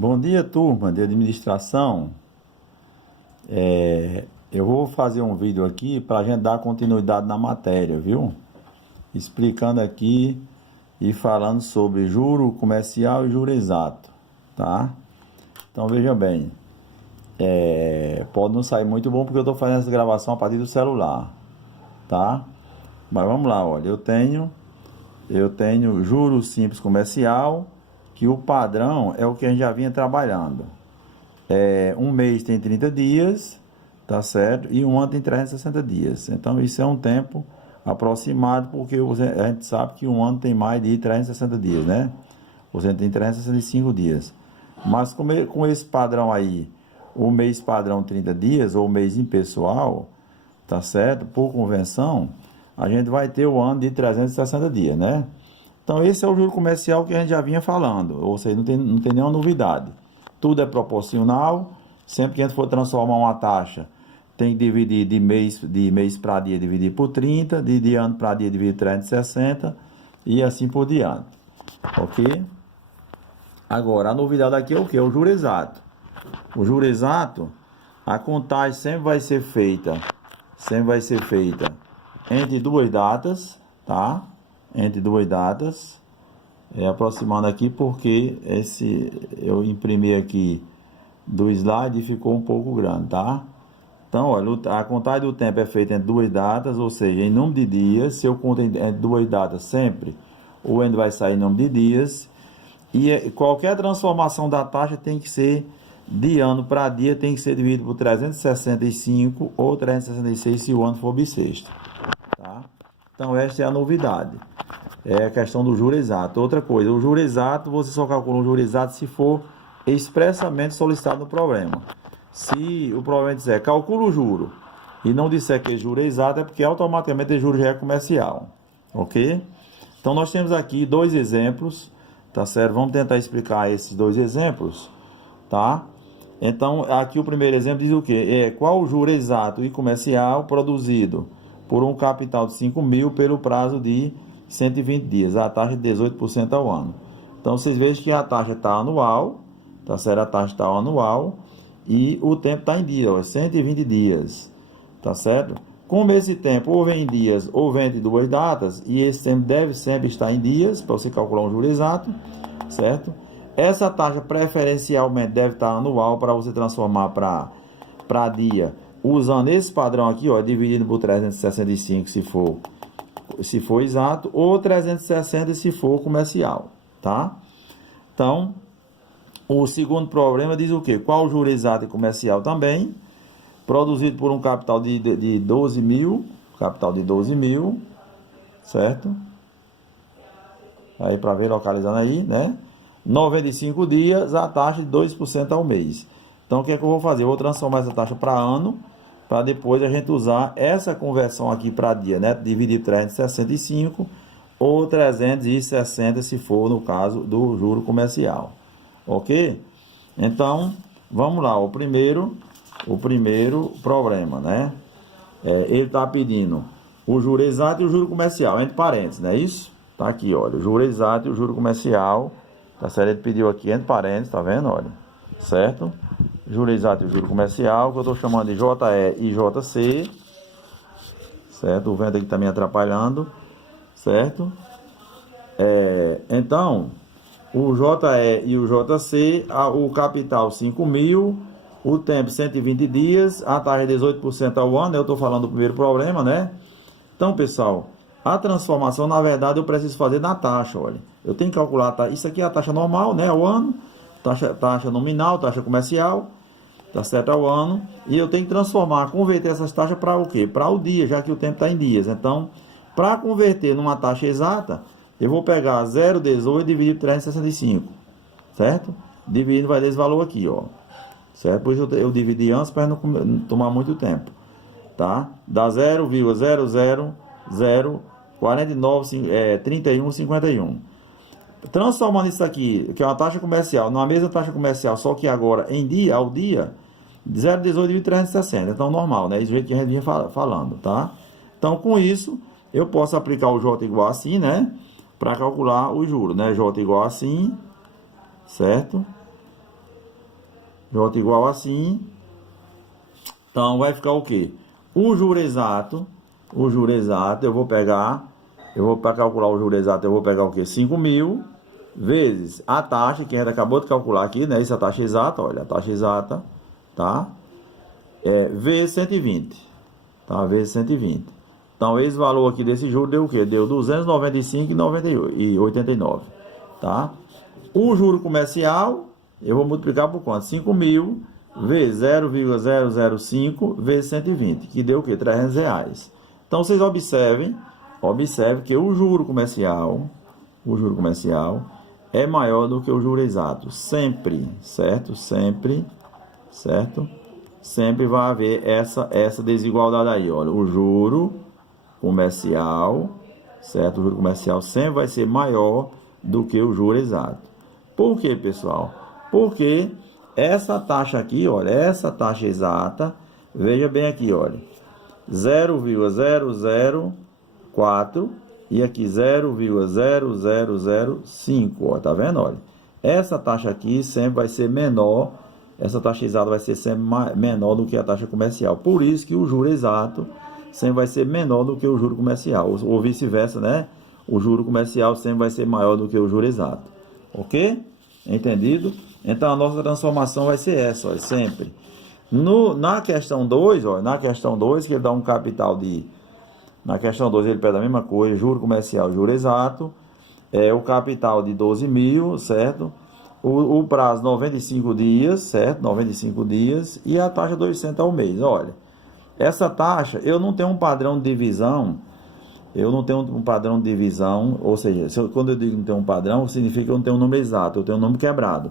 Bom dia, turma de administração. Eu vou fazer um vídeo aqui para a gente dar continuidade na matéria, viu? Explicando aqui e falando sobre juro comercial e juro exato, tá? Então veja bem, pode não sair muito bom porque eu estou fazendo essa gravação a partir do celular, tá? Mas vamos lá, olha, eu tenho juro simples comercial, que o padrão é o que a gente já vinha trabalhando. Um mês tem 30 dias, tá certo? E um ano tem 360 dias. Então isso é um tempo aproximado, porque a gente sabe que um ano tem mais de 360 dias, né? Você tem 365 dias. Mas com esse padrão aí, o mês padrão 30 dias, ou o mês impessoal, tá certo? Por convenção, a gente vai ter o ano de 360 dias, né? Então esse é o juro comercial que a gente já vinha falando, ou seja, não tem nenhuma novidade. Tudo é proporcional, sempre que a gente for transformar uma taxa, tem que dividir de mês para dia, dividir por 30, de ano para dia, dividir por 360 e assim por diante, ok? Agora, a novidade aqui é o que? O juro exato. O juro exato, a contagem sempre vai ser feita entre duas datas, tá? Entre duas datas, aproximando aqui porque eu imprimi aqui do slide e ficou um pouco grande, tá? Então, olha, a contagem do tempo é feita entre duas datas, ou seja, em número de dias. Se eu conto entre duas datas sempre, o N vai sair em número de dias. E qualquer transformação da taxa tem que ser de ano para dia, tem que ser dividido por 365 ou 366 se o ano for bissexto, tá? Então, esta é a novidade. É a questão do juro exato. Outra coisa, o juro exato, você só calcula o juro exato se for expressamente solicitado no problema. Se o problema disser calcula o juro e não disser que é juro exato, é porque automaticamente o juro já é comercial, ok? Então nós temos aqui dois exemplos, tá certo? Vamos tentar explicar esses dois exemplos, tá? Então aqui o primeiro exemplo diz o que? Qual o juro exato e comercial produzido por um capital de 5 mil pelo prazo de 120 dias, a taxa de 18% ao ano. Então vocês vejam que a taxa está anual, tá certo? A taxa está anual e o tempo está em dia, ó, 120 dias, tá certo? Como esse tempo ou vem em dias ou vem de duas datas, e esse tempo deve sempre estar em dias, para você calcular um juro exato, certo? Essa taxa preferencialmente deve estar anual para você transformar para dia, usando esse padrão aqui, ó, dividido por 365 se for exato, ou 360 se for comercial, tá? Então, o segundo problema diz o quê? Qual o juro exato e comercial também, produzido por um capital de 12 mil, certo? Aí para ver, localizando aí, né? 95 dias, a taxa de 2% ao mês. Então, o que é que eu vou fazer? Eu vou transformar essa taxa para ano, para depois a gente usar essa conversão aqui para dia, né? Dividir 365 ou 360 se for no caso do juro comercial, ok? Então, vamos lá, o primeiro problema, né? Ele está pedindo o juro exato e o juro comercial, entre parênteses, não é isso? Tá aqui, olha, o juro exato e o juro comercial, tá certo? Ele pediu aqui entre parênteses, tá vendo, olha, certo? Juro exato e o juro comercial, que eu estou chamando de JE e JC, certo? O vento aqui está me atrapalhando, certo? Então, o JE e o JC, o capital 5 mil, o tempo 120 dias, a taxa 18% ao ano, eu estou falando do primeiro problema, né? Então, pessoal, a transformação, na verdade, eu preciso fazer na taxa, olha. Eu tenho que calcular, isso aqui é a taxa normal, né, ao ano, taxa nominal, taxa comercial, tá certo, ao ano, e eu tenho que converter essas taxas para o quê? Para o dia, já que o tempo está em dias. Então, para converter numa taxa exata, eu vou pegar 0,18 e dividir por 365, certo? Dividindo vai dar esse valor aqui, ó, certo? Por isso eu dividi antes para não tomar muito tempo, tá? Dá 0,000493151. Transformando isso aqui, que é uma taxa comercial, numa mesma taxa comercial, só que agora em dia, ao dia, 0,18 de 360. Então, normal, né? Isso é o que a gente vinha falando, tá? Então, com isso, eu posso aplicar o J igual assim, né? Para calcular o juro, né? J igual assim, certo? J igual assim. Então, vai ficar o quê? O juro exato, eu vou pegar, para calcular o juro exato, eu vou pegar o quê? 5.000 vezes a taxa, que a gente acabou de calcular aqui, né? Essa taxa exata, olha, a taxa exata, tá? Vezes 120, tá? Vezes 120. Então, esse valor aqui desse juro deu o quê? Deu 295,89, tá? O juro comercial, eu vou multiplicar por quanto? 5.000 vezes 0,005 vezes 120, que deu o quê? R$300. Então, vocês observem que o juro comercial é maior do que o juro exato. Sempre, certo? Sempre, certo? Sempre vai haver essa desigualdade aí, olha. O juro comercial, certo? O juro comercial sempre vai ser maior do que o juro exato. Por quê, pessoal? Porque essa taxa aqui, olha, essa taxa exata, veja bem aqui, olha, 0,004 e aqui 0,0005, ó, tá vendo? Olha, essa taxa aqui sempre vai ser menor, essa taxa exata vai ser sempre menor do que a taxa comercial. Por isso que o juro exato sempre vai ser menor do que o juro comercial, ou vice-versa, né? O juro comercial sempre vai ser maior do que o juro exato. Ok? Entendido? Então a nossa transformação vai ser essa, ó, sempre. Na questão 2, ó, que ele dá um capital de... Na questão 2 ele pede a mesma coisa, juro comercial, juro exato, o capital de 12.000, certo? O prazo 95 dias, certo? 95 dias e a taxa 200 ao mês. Olha, essa taxa, eu não tenho um padrão de divisão, ou seja, quando eu digo que não tenho um padrão, significa que eu não tenho um número exato, eu tenho um número quebrado,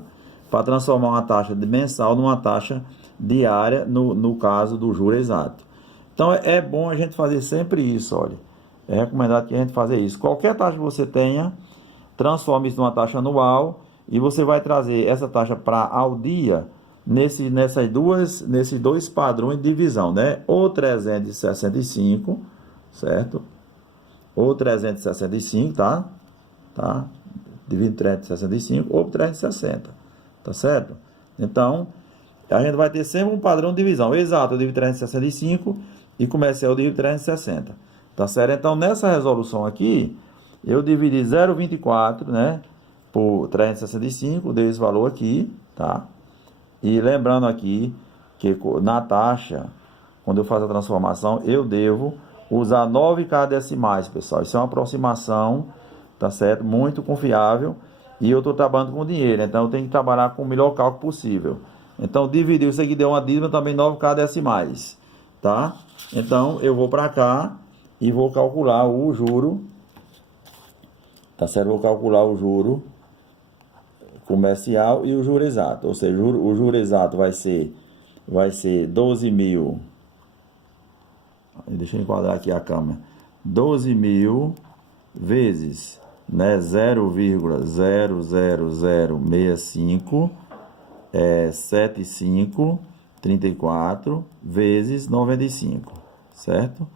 para transformar uma taxa mensal numa taxa diária, no caso do juro exato. Então, é bom a gente fazer sempre isso, olha. É recomendado que a gente faça isso. Qualquer taxa que você tenha, transforme isso numa taxa anual e você vai trazer essa taxa para ao dia nesses dois padrões de divisão, né? Ou 365, certo? Ou 365, tá? Divide 365 ou 360, tá certo? Então, a gente vai ter sempre um padrão de divisão. Exato, eu divido 365 e comercial eu divido 360, tá certo? Então, nessa resolução aqui, eu dividi 0,24, né, por 365, dei esse valor aqui, tá? E lembrando aqui que na taxa, quando eu faço a transformação, eu devo usar 9 decimais, pessoal. Isso é uma aproximação, tá certo? Muito confiável. E eu estou trabalhando com dinheiro, então eu tenho que trabalhar com o melhor cálculo possível. Então, dividir isso aqui deu uma dívida também 9 decimais, tá? Então, eu vou para cá e vou calcular o juro, tá certo? Vou calcular o juro comercial e o juro exato. Ou seja, o juro exato vai ser 12.000. Deixa eu enquadrar aqui a câmera. 12.000 vezes, né, 0,00065 7534 vezes 95, certo?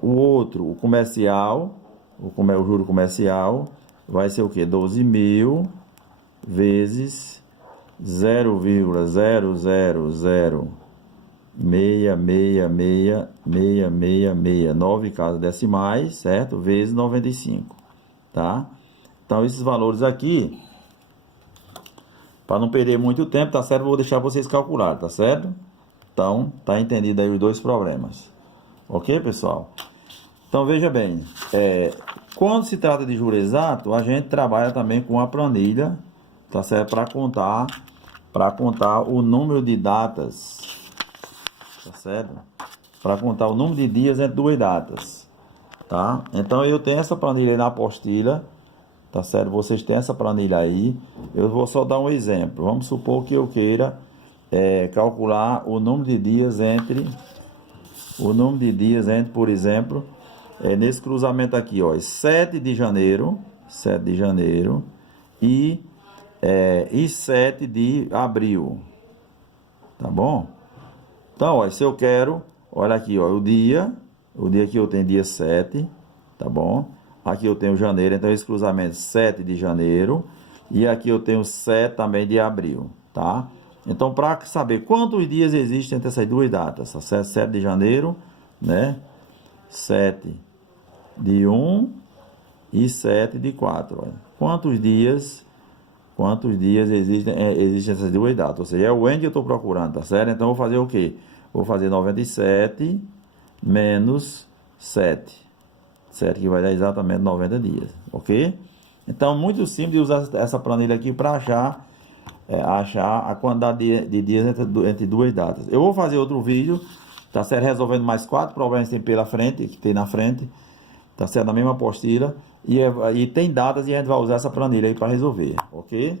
O outro, o comercial, o juro comercial vai ser o que? 12.000 vezes 0,0006666666, 9 decimais, certo? Vezes 95, tá? Então, esses valores aqui, para não perder muito tempo, tá certo? Vou deixar vocês calcular, tá certo? Então, tá entendido aí os dois problemas. Ok, pessoal? Então, veja bem, quando se trata de juro exato, a gente trabalha também com a planilha, tá certo? Para contar o número de datas, tá certo? Para contar o número de dias entre duas datas, tá? Então, eu tenho essa planilha aí na apostila, tá certo? Vocês têm essa planilha aí. Eu vou só dar um exemplo. Vamos supor que eu queira calcular o número de dias entre, por exemplo, nesse cruzamento aqui, ó, 7 de janeiro e 7 de abril, tá bom? Então, ó, se eu quero, olha aqui, ó, o dia que eu tenho dia 7, tá bom? Aqui eu tenho janeiro, então esse cruzamento 7 de janeiro. E aqui eu tenho 7 também de abril, tá? Então, para saber quantos dias existem entre essas duas datas, tá certo? 7 de janeiro, né? 7 de 1 e 7 de 4. Olha. Quantos dias existem essas duas datas? Ou seja, é o N que eu estou procurando, tá certo? Então, eu vou fazer o quê? Vou fazer 97 menos 7. 7 que vai dar exatamente 90 dias, ok? Então, muito simples de usar essa planilha aqui para achar a quantidade de dias entre duas datas. Eu vou fazer outro vídeo, tá certo? Resolvendo mais 4 problemas que tem pela frente, que tem na frente, tá certo? Na mesma apostila. E tem datas e a gente vai usar essa planilha aí para resolver, ok?